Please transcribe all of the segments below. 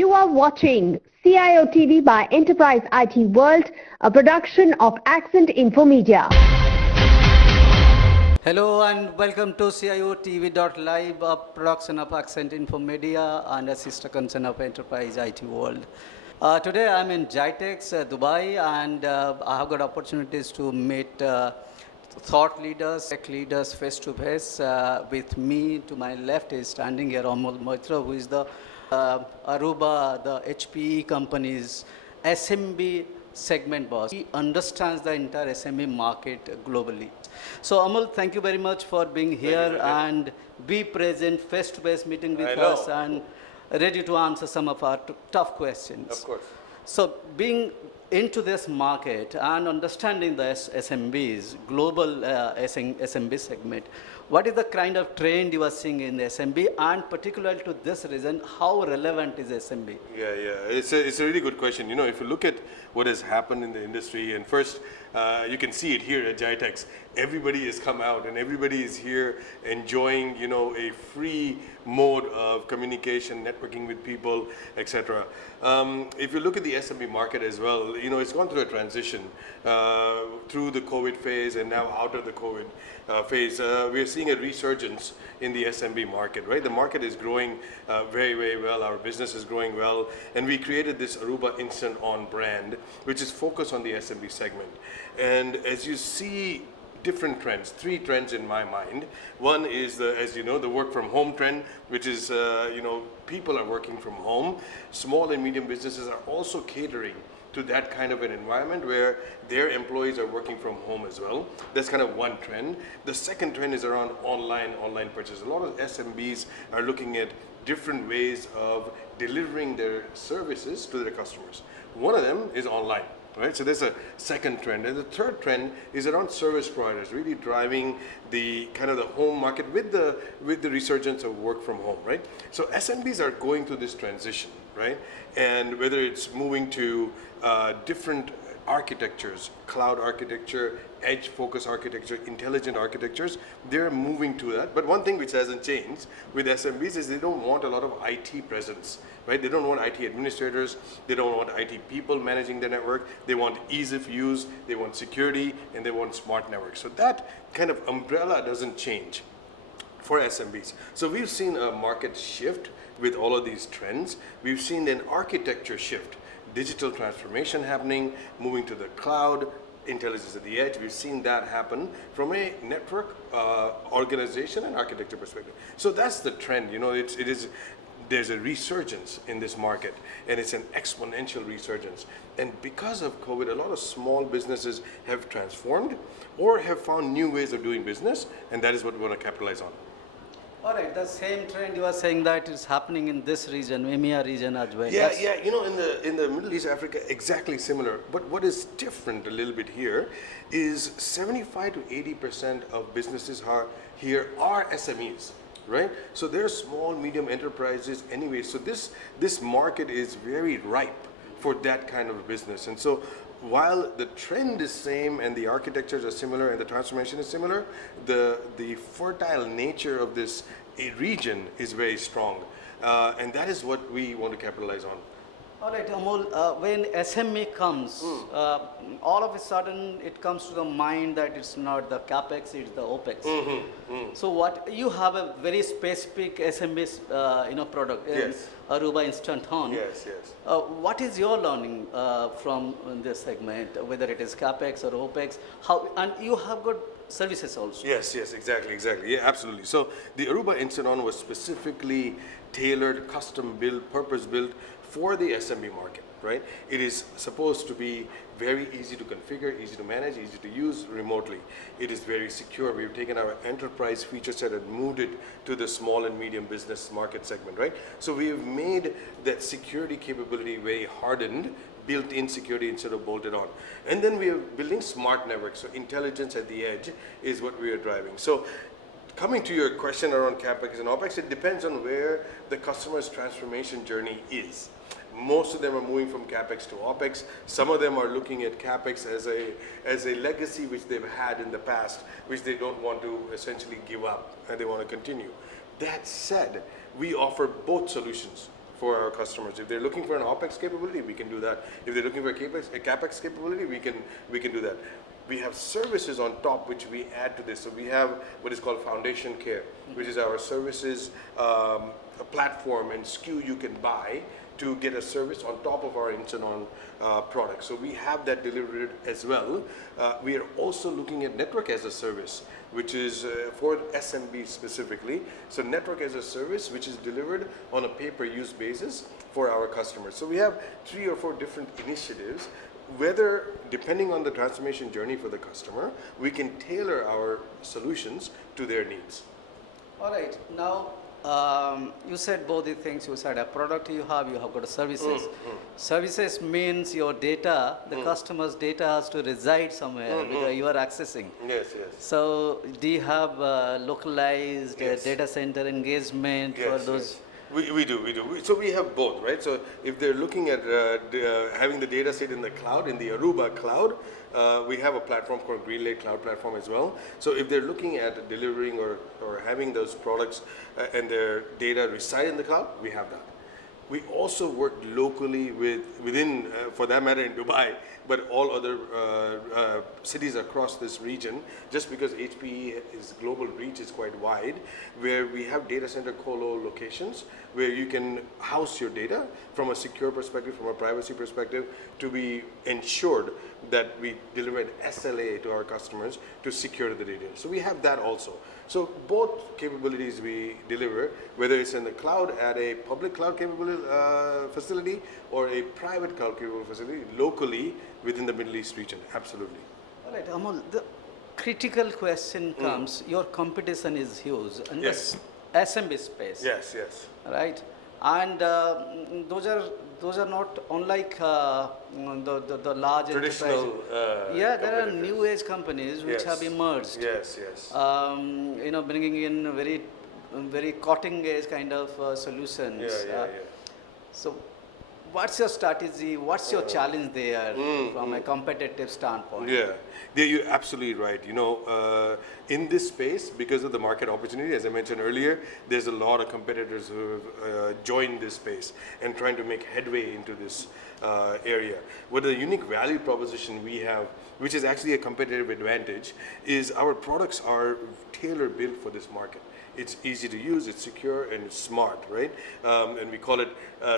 You are watching CIOTV by Enterprise IT World, a production of Accent Info Media. Hello and welcome to CIOTV.live, a production of Accent Info Media and a sister concern of Enterprise IT World. Today I'm in GITEX, Dubai, and I have got opportunities to meet thought leaders, tech leaders face to face. With me to my left is standing here Amol, Mitra, who is the Aruba, the HPE company's SMB segment boss. He understands the entire SME market globally. So Amol, thank you very much for being here and be present face-to-face meeting with us and ready to answer some of our tough questions. Of course. So being into this market and understanding the SMBs, global SMB segment, what is the kind of trend you are seeing in the SMB, and particularly to this region, how relevant is SMB? Yeah, it's a really good question. You know, if you look at what has happened in the industry, and first, you can see it here at GITEX. Everybody has come out and everybody is here enjoying, you know, a free mode of communication, networking with people, etc. If you look at the SMB market as well, you know, it's gone through a transition through the COVID phase and now out of the COVID phase. We're seeing a resurgence in the SMB market, right? The market is growing very, very well. Our business is growing well. And we created this Aruba Instant On brand, which is focused on the SMB segment. And as you see, different trends, three trends in my mind. One is as you know, the work from home trend, which is, you know, people are working from home. Small and medium businesses are also catering to that kind of an environment where their employees are working from home as well. That's kind of one trend. The second trend is around online purchase. A lot of SMBs are looking at different ways of delivering their services to their customers. One of them is online. Right? So there's a second trend. And the third trend is around service providers, really driving the kind of the home market with the resurgence of work from home, right? So SMBs are going through this transition, right? And whether it's moving to different architectures, cloud architecture, edge focus architecture, intelligent architectures, they're moving to that. But one thing which hasn't changed with SMBs is they don't want a lot of IT presence, right? They don't want IT administrators, they don't want IT people managing the network, they want ease of use, they want security, and they want smart networks. So that kind of umbrella doesn't change for SMBs. So we've seen a market shift with all of these trends. We've seen an architecture shift, digital transformation happening, moving to the cloud, intelligence at the edge. We've seen that happen from a network organization and architecture perspective. So that's the trend. You know, there's a resurgence in this market, and it's an exponential resurgence. And because of COVID, a lot of small businesses have transformed or have found new ways of doing business, and that is what we want to capitalize on. All right, the same trend you are saying that is happening in this region, EMEA region as well. Yeah, you know, in the Middle East, Africa, exactly similar. But what is different a little bit here is 75 to 80% of businesses here are SMEs, right? So they're small, medium enterprises anyway. So this market is very ripe for that kind of business. And so while the trend is same and the architectures are similar and the transformation is similar, the fertile nature of this region is very strong. And that is what we want to capitalize on. All right, Amol, when SME comes, all of a sudden it comes to the mind that it's not the CapEx, it's the OpEx. So what you have a very specific SME, you know, product, yes. Aruba Instant On. Yes. What is your learning from this segment, whether it is CapEx or OpEx? How, and you have got services also. Yes, exactly. Yeah, absolutely. So the Aruba Instant On was specifically tailored, custom built, purpose built for the SMB market, right? It is supposed to be very easy to configure, easy to manage, easy to use remotely. It is very secure. We've taken our enterprise feature set and moved it to the small and medium business market segment, right? So we have made that security capability very hardened, built-in security instead of bolted on. And then we are building smart networks. So intelligence at the edge is what we are driving. So coming to your question around CapEx and OpEx, it depends on where the customer's transformation journey is. Most of them are moving from CapEx to OpEx. Some of them are looking at CapEx as a legacy which they've had in the past, which they don't want to essentially give up and they want to continue. That said, we offer both solutions for our customers. If they're looking for an OpEx capability, we can do that. If they're looking for a CapEx capability, we can do that. We have services on top which we add to this. So we have what is called Foundation Care, which is our services a platform and SKU you can buy to get a service on top of our Incidon product. So we have that delivered as well. We are also looking at network as a service, which is for SMB specifically. So network as a service, which is delivered on a pay-per-use basis for our customers. So we have 3 or 4 different initiatives. Whether, depending on the transformation journey for the customer, we can tailor our solutions to their needs. All right. Now, you said both the things. You said a product you have got services. Services means your data, the customer's data has to reside somewhere because you are accessing. Yes, yes. So, do you have localized data center engagement for those? Yes. We do. So we have both, right? So if they're looking at having the data set in the cloud, in the Aruba cloud, we have a platform called GreenLake Cloud Platform as well. So if they're looking at delivering or having those products and their data reside in the cloud, we have that. We also work locally within, for that matter, in Dubai, but all other cities across this region, just because HPE's global reach is quite wide, where we have data center colo locations where you can house your data from a secure perspective, from a privacy perspective, to be ensured that we deliver an SLA to our customers to secure the data. So we have that also. So both capabilities we deliver, whether it's in the cloud at a public cloud capability facility or a private cloud capable facility locally within the Middle East region, absolutely. All right, Amol, the critical question comes, your competition is huge in the SMB space. Yes, yes. Right? And those are not unlike the large traditional there are new age companies which have emerged. Yes, yes. Bringing in very cutting edge kind of solutions. So, what's your strategy? What's your challenge there from a competitive standpoint? Yeah, you're absolutely right. In this space, because of the market opportunity, as I mentioned earlier, there's a lot of competitors who have joined this space and trying to make headway into this area. What the unique value proposition we have, which is actually a competitive advantage, is our products are tailor-built for this market. It's easy to use, it's secure, and it's smart, right? And we call it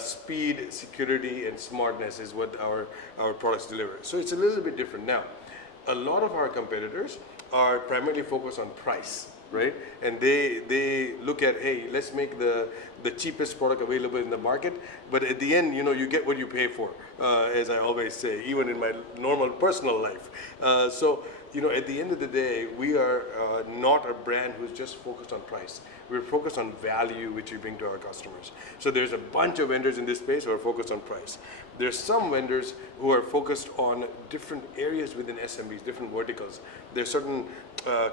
speed, security, and smartness is what our products deliver. So it's a little bit different. Now, a lot of our competitors are primarily focused on price, right? And they look at, hey, let's make the cheapest product available in the market, but at the end, you get what you pay for, as I always say, even in my normal personal life. At the end of the day, we are not a brand who's just focused on price. We're focused on value which we bring to our customers. So there's a bunch of vendors in this space who are focused on price. There's some vendors who are focused on different areas within SMBs, different verticals. There's certain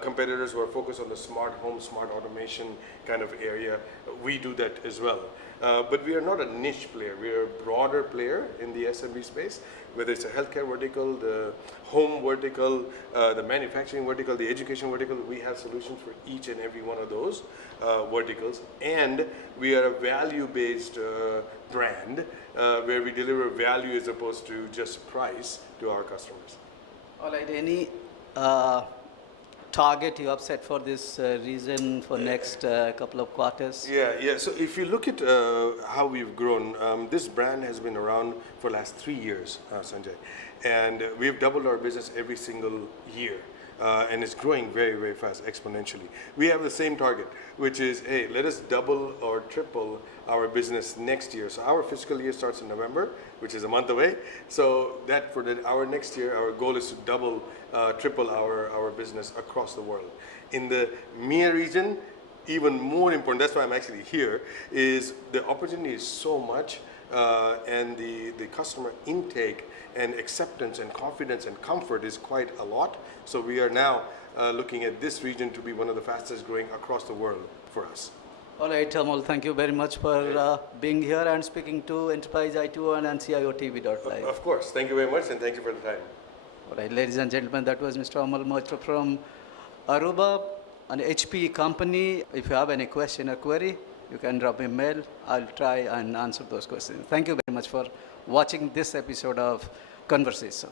competitors who are focused on the smart home, smart automation kind of area. We do that as well. But we are not a niche player. We are a broader player in the SMB space, whether it's a healthcare vertical, the home vertical, the manufacturing vertical, the education vertical. We have solutions for each and every one of those verticals. And we are a value-based brand where we deliver value as opposed to just price to our customers. All right. Any target you have set for this region for next couple of quarters? Yeah. So if you look at how we've grown, this brand has been around for the last 3 years, Sanjay, and we've doubled our business every single year. And it's growing very, very fast, exponentially. We have the same target, which is, hey, let us double or triple our business next year. So our fiscal year starts in November, which is a month away. So that for our next year, our goal is to double, triple our business across the world. In the MEA region, even more important, that's why I'm actually here, is the opportunity is so much, and the customer intake and acceptance and confidence and comfort is quite a lot. So we are now looking at this region to be one of the fastest growing across the world for us. All right, Amol, thank you very much for being here and speaking to Enterprise IT1 and CIOTV.live. Of course, thank you very much and thank you for the time. All right, ladies and gentlemen, that was Mr. Amol Mitra from Aruba, an HPE company. If you have any question or query, you can drop a mail. I'll try and answer those questions. Thank you very much for watching this episode of Conversation.